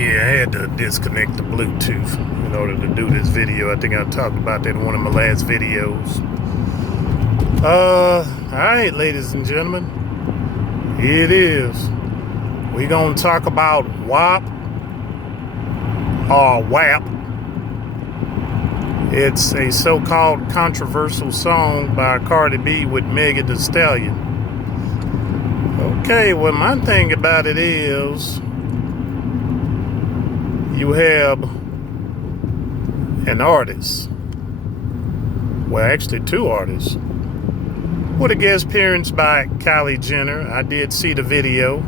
Yeah, I had to disconnect the Bluetooth in order to do this video. I think I talked about that in one of my last videos. Alright, ladies and gentlemen. Here it is. We're going to talk about WAP or WAP. It's a so-called controversial song by Cardi B with Megan Thee Stallion. Okay, well, my thing about it is you have an artist, well, actually two artists, with a guest appearance by Kylie Jenner. I did see the video,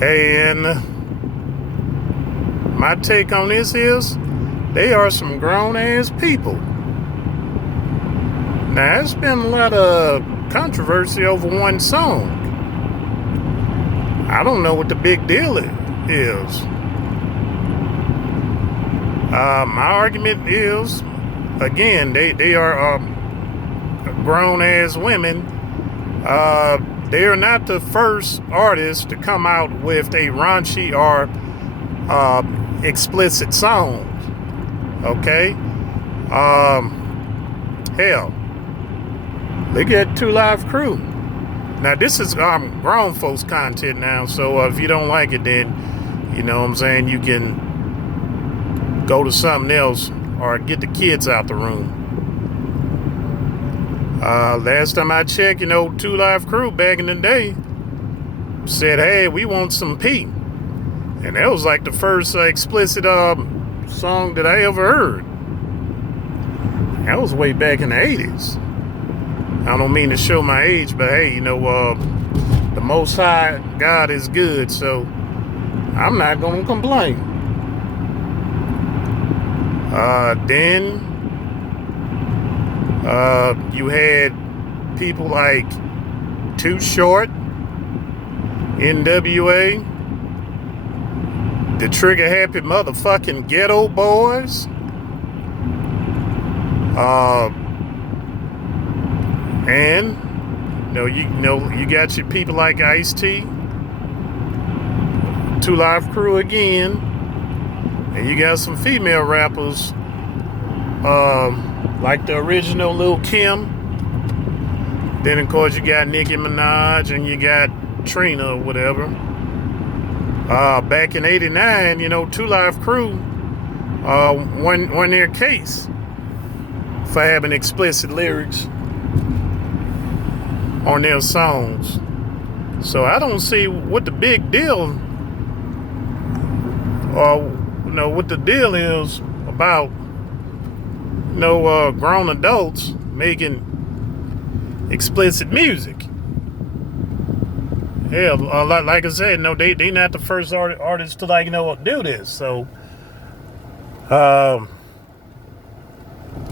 and my take on this is they are some grown-ass people. Now, there's been a lot of controversy over one song. I don't know what the big deal is. My argument is, again, they are grown-ass women. They are not the first artists to come out with a raunchy or explicit song. Okay? Hell, look at Two Live Crew. Now, this is grown folks content now, so if you don't like it, then, you know what I'm saying, you can go to something else or get the kids out the room. Last time I checked, you know, Two Live Crew back in the day said, hey, we want some P. And that was like the first explicit song that I ever heard. That was way back in the 80s. I don't mean to show my age, but hey, you know, the Most High God is good, so I'm not going to complain. Then you had people like Too Short, NWA, the Trigger Happy Motherfucking Ghetto Boys, and you got your people like Ice-T, Two Live Crew again, and you got some female rappers like the original Lil' Kim. Then of course you got Nicki Minaj and you got Trina or whatever. Back in '89, you know, Two Live Crew won their case for having explicit lyrics on their songs. So I don't see what the big deal, or what the deal is about grown adults making explicit music. Yeah, like I said, no, they not the first artists to do this. So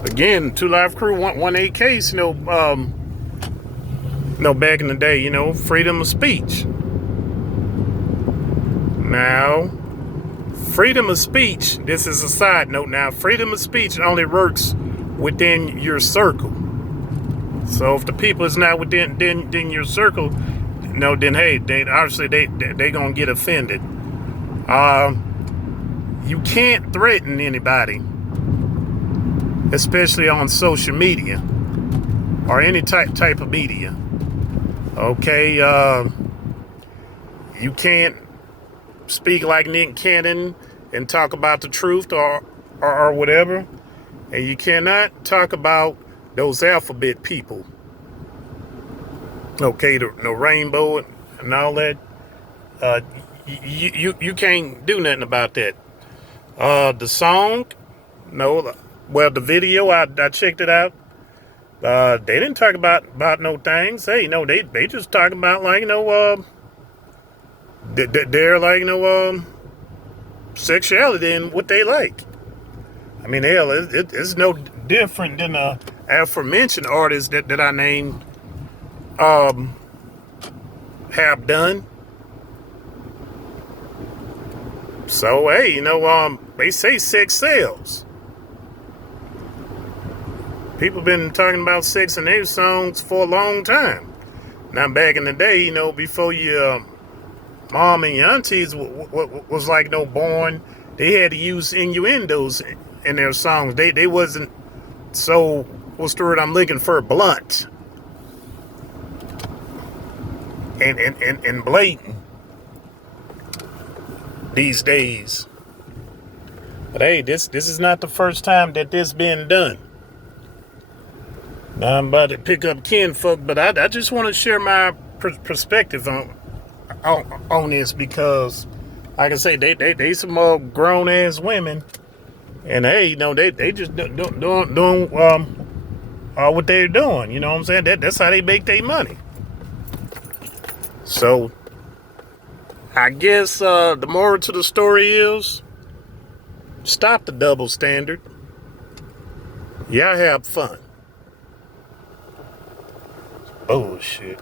again, Two Live Crew won a case, back in the day, freedom of speech. Now, freedom of speech, this is a side note now, freedom of speech only works within your circle. So if the people is not within your circle, then hey, obviously they gonna get offended. You can't threaten anybody, especially on social media or any type of media. Okay, you can't speak like Nick Cannon and talk about the truth or whatever, and you cannot talk about those alphabet people. Okay, the rainbow and all that. You can't do nothing about that. The song, the video, I checked it out. They didn't talk about no things. Hey, they just talking about they're sexuality and what they like. I mean, hell, it's no different than the aforementioned artists that I named have done. So hey, they say sex sells. People been talking about sex in their songs for a long time. Now, back in the day, before you mom and your aunties was like no born. They had to use innuendos in their songs. They wasn't so, what's the word I'm looking for, blunt and blatant these days. But hey, this is not the first time that this been done. Now I'm about to pick up kinfolk, but I just want to share my perspective on this because, like I say, they some grown ass women, and hey, you know they just doing what they're doing. You know what I'm saying? That's how they make their money. So I guess the moral to the story is stop the double standard. Y'all have fun. Bullshit.